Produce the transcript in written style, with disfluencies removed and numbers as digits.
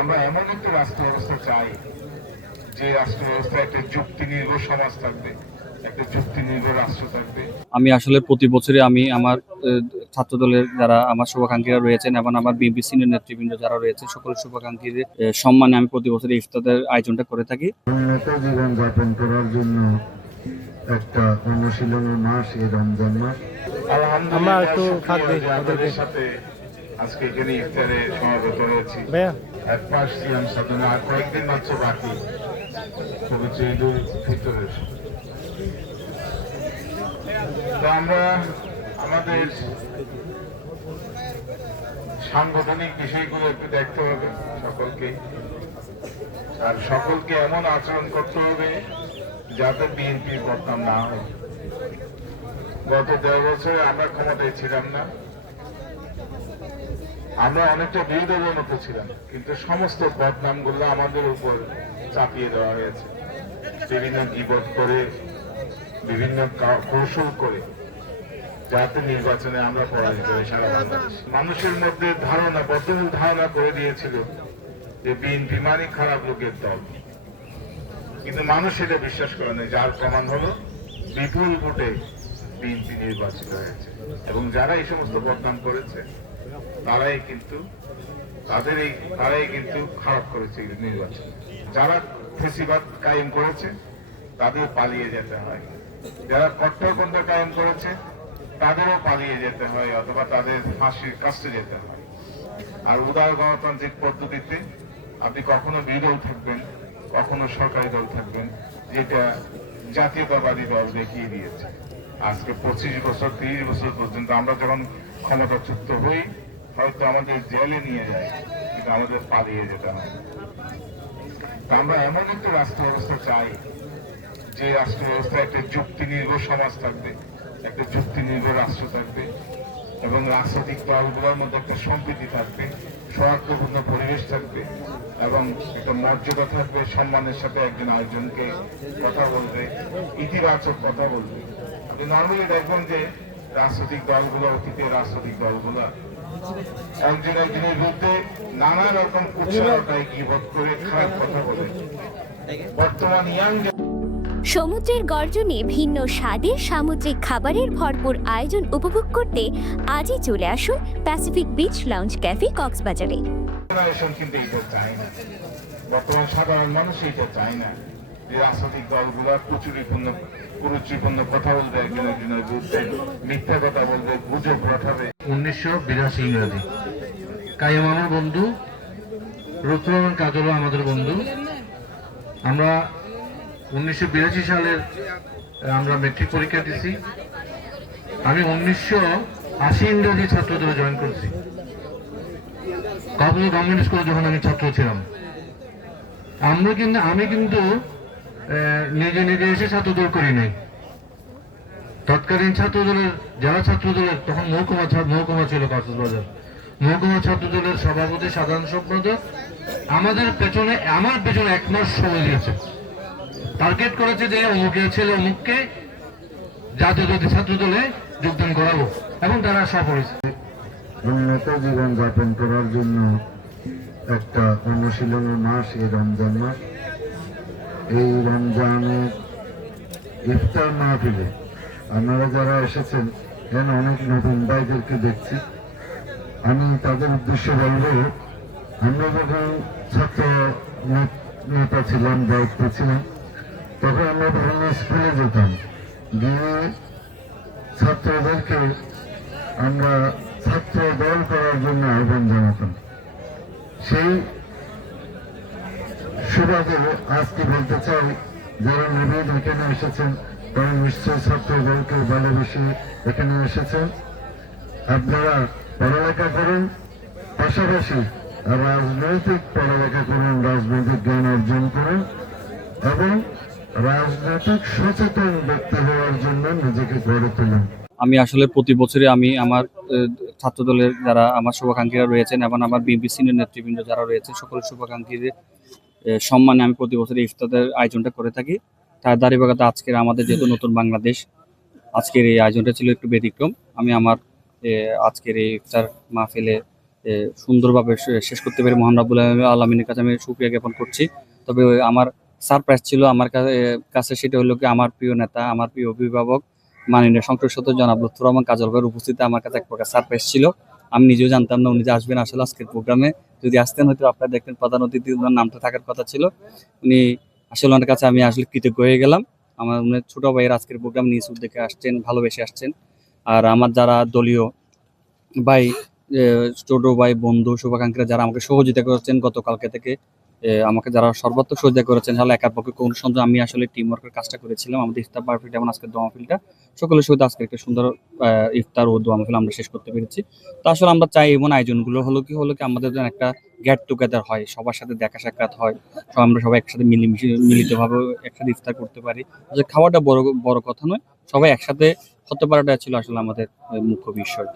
আমরা এমন একটা রাষ্ট্র ব্যবস্থা চাই যে রাষ্ট্র ব্যবস্থায় একটা যুক্তি নির্ভর সমাজ থাকবে, একটা যুক্তি নির্ভর রাষ্ট্র থাকবে। আমি আসলে প্রতি বছরই আমি আমার ছাত্র দলের যারা আমার শুভাকাঙ্ক্ষীরা রয়েছেন এবং আমার বিএনপি সিনিয়র নেতৃবৃন্দ যারা রয়েছে সকল শুভাকাঙ্ক্ষীর সম্মানে আমি প্রতি বছর ইফতারের আয়োজনটা করে থাকি। উন্নত জীবন যাপন করার জন্য একটা অনুশীলনের মাস এই রমজান মাস। আমরা একটু আপনাদের সাথে আজকে এখানে ইফতারে সমাবেত হয়েছি। এক মাস সিয়াম সাধনা, আর কয়েকদিন মাত্র বাকি পবিত্র ঈদুল ফিতরের। তো আমরা আমাদের সাংগঠনিক বিষয়গুলো একটু দেখতে হবে সকলকে, আর সকলকে এমন আচরণ করতে হবে যাতে বিএনপির বদনাম না হয়। গত ১০ বছরে আমরা ক্ষমতায় ছিলাম না, আমরা অনেকটা বিরোধী মতো ছিলাম, কিন্তু সমস্ত বদনামগুলো আমাদের উপর চাপিয়ে দেওয়া হয়েছে বিভিন্ন গীবত করে, বিভিন্ন কৌশল করে, যাতে নির্বাচনে আমরা পরাজিত হই। সারা বাংলাদেশ মানুষের মধ্যে ধারণা, বদ্ধমূল ধারণা করে দিয়েছিল যে বিএনপি মানে খারাপ লোকের দল, কিন্তু মানুষ এটা বিশ্বাস করে না, যার প্রমাণ হলো বিপুল ভোটে বিএনপি নির্বাচিত হয়েছে। এবং যারা এই সমস্ত বদনাম করেছে তারাই কিন্তু খারাপ করেছে নির্বাচন। যারা ফেসিবাদ কায়েম করেছে তাদের পালিয়ে যেতে হয়, যারা কট্টরপন্থা কায়েম করেছে তাদেরও পালিয়ে যেতে হয় অথবা তাদের ফাঁসির কাছে যেতে হয়। আর উদার গণতান্ত্রিক পদ্ধতিতে আপনি কখনো বিরোধী দল থাকবেন, কখনো সরকারি দল থাকবেন, যেটা জাতীয়তাবাদী দল দেখিয়ে দিয়েছে। আজকে 25 বছর 30 বছর পর্যন্ত আমরা যখন ক্ষমতাচ্যুত হই হয়তো আমাদের জেলে নিয়ে যায়, কিন্তু আমাদের পালিয়ে যেতে হয়। আমরা এমন একটা রাষ্ট্র ব্যবস্থা চাই যে রাষ্ট্র ব্যবস্থায় একটা যুক্তি নির্ভর সমাজ থাকবে, একটা যুক্তি নির্ভর রাষ্ট্র থাকবে, এবং রাজনৈতিক দলগুলোর মধ্যে একটা সম্প্রীতি থাকবে, সৌহার্দ্যপূর্ণ পরিবেশ থাকবে, এবং একটা মর্যাদা থাকবে, সম্মানের সাথে একজন আরেকজনকে কথা বলবে, ইতিবাচক কথা বলবে। আপনি নর্মালি দেখবেন যে রাজনৈতিক দলগুলো, অতীতের রাজনৈতিক দলগুলো একজন একজনের বিরুদ্ধে নানা রকম উৎসাহটাই গীবত করে খারাপ কথা বলে। বর্তমান ইয়াং সমুদ্রের গর্জনে ভিন্ন স্বাদের সামুদ্রিক খাবারের ভরপুর আয়োজন উপভোগ করতে আজই চলে আসুন প্যাসিফিক বিচ লাউঞ্জ ক্যাফে কক্সবাজারে। কিন্তু এটা চায় না, বর্তমান সাধারণ মানুষ এটা চায় না যে রাজনৈতিক দলগুলা কুরুচিপূর্ণ কথা বলবে, একজন একজনের বিরুদ্ধে মিথ্যা কথা বলবে, গুজব রটাবে। 1982 ইংরেজি। কাইম আমার বন্ধু, রুদ্রমন কাজলও আমাদের বন্ধু। আমরা 1982 সালের আমরা মেট্রিক পরীক্ষা দিছি। আমি 1980 ইংরেজি ছাত্রদের জয়েন করছি, কক্সবাজার গভর্নমেন্ট স্কুলে যখন আমি ছাত্র ছিলাম। আমি কিন্তু নিজে নিজে এসে ছাত্রদল করি নাই। তৎকালীন ছাত্রদলের, যারা ছাত্রদলের তখন মহকুমা ছিল কক্সবাজার, মহকুমা ছাত্রদলের সভাপতি, সাধারণ সম্পাদক আমার পেছনে 1 মাস সময় দিয়েছে। টার্গেট করেছে যে অমুকের ছেলে অমুককে জাতীয় ছাত্র দলে যোগদান করাবো, এবং তারা সফল হয়েছে। উন্নত জীবন যাপন করার জন্য একটা অনুশীলনের মাস এই রমজান মাস। এই রমজানের ইফতার মাহফিলে আপনারা যারা এসেছেন, এখানে অনেক নতুন ভাইদেরকে দেখছি। আমি তাদের উদ্দেশ্যে বলবো, আমরা যখন ছাত্র নেতা ছিলাম, দায়িত্ব ছিলাম, তখন আমরা বিভিন্ন স্কুলে যেতাম, গিয়ে ছাত্রদেরকে আমরা ছাত্র দল করার জন্য আহ্বান জানাতাম। সেই সুবাদে আজকে বলতে চাই, যারা নবীন এখানে এসেছেন তারা নিশ্চয় ছাত্র দলকে ভালোবেসে এখানে এসেছেন। আপনারা পড়ালেখা করুন, পাশাপাশি রাজনৈতিক পড়ালেখা করুন, রাজনৈতিক জ্ঞান অর্জন করুন, এবং রাজনৈতিক সচেতন ব্যক্তি হওয়ার জন্য নিজেকে গড়ে তুলুন। আমি আসলে প্রতি বছরই আমি আমার ছাত্র দলের যারা আমার শুভাকাঙ্ক্ষীরা রয়েছেন এবং আমার বিএনপি সিনিয়র নেতৃবৃন্দ যারা রয়েছে সকল শুভাকাঙ্ক্ষীদের সম্মানে আমি প্রতি বছর ইফতারের আয়োজনটা করে থাকি। তার ধারাবাহিকতা আজকের আমাদের যেহেতু নতুন বাংলাদেশ, আজকের এই আয়োজনটা ছিল একটু ব্যতিক্রম। আমি আমার আজকের এই ইফতার মাহফিলে সুন্দরভাবে শেষ করতে পেরে মহান রাব্বুল আলামিনের কাছে আমি শুকরিয়া জ্ঞাপন করছি। তবে আমার সারপ্রাইজ ছিল আমার কাছে সেটা হলো কি আমার প্রিয় নেতা, আমার প্রিয় অভিভাবক মাননীয় সংসদ সদস্য জনাব লুৎফুর রহমান কাজল ভাইয়ের উপস্থিতিতে আমার কাছে এক প্রকার সারপ্রাইজ ছিল। আমি নিজেও জানতাম না উনি যে আসবেন আসলে আজকের প্রোগ্রামে। যদি আসতেন হয়তো আপনারা দেখতেন প্রধান অতিথি ওনার নামটা থাকার কথা ছিল। উনি আসলে ওনার কাছে আমি আসলে কৃতজ্ঞ হয়ে গেলাম। আমার উনি ছোট ভাইয়ের আজকের প্রোগ্রাম নিজ উদ্যোগে আসছেন, ভালোবেসে আসছেন। আর আমার যারা দলীয় ভাই, ছোট ভাই, বন্ধু, শুভাকাঙ্ক্ষীরা যারা আমাকে সহযোগিতা করেছেন গতকালকে থেকে, আমাকে যারা সর্বাত্মক সহযোগিতা করেছেন, তাহলে একার পক্ষে কোনো সন্দেহ আমি আসলে টিম ওয়ার্কের কাজটা করেছিলাম। আমাদের ইফতার পারফেক্ট এবং আজকের দোয়া মাহফিলটা সকলের সহিত আজকে একটা সুন্দর ইফতার ও দোয়া মাহফিল আমরা শেষ করতে পেরেছি। তো আসলে আমরা চাই এমন আয়োজনগুলো হলো কি আমাদের যেন একটা গেট টুগেদার হয়, সবার সাথে দেখা সাক্ষাৎ হয়, আমরা সবাই একসাথে মিলিতভাবে একসাথে ইফতার করতে পারি। যে খাওয়াটা বড় বড় কথা নয়, সবাই একসাথে হতে পারাটা ছিল আসলে আমাদের মুখ্য বিষয়।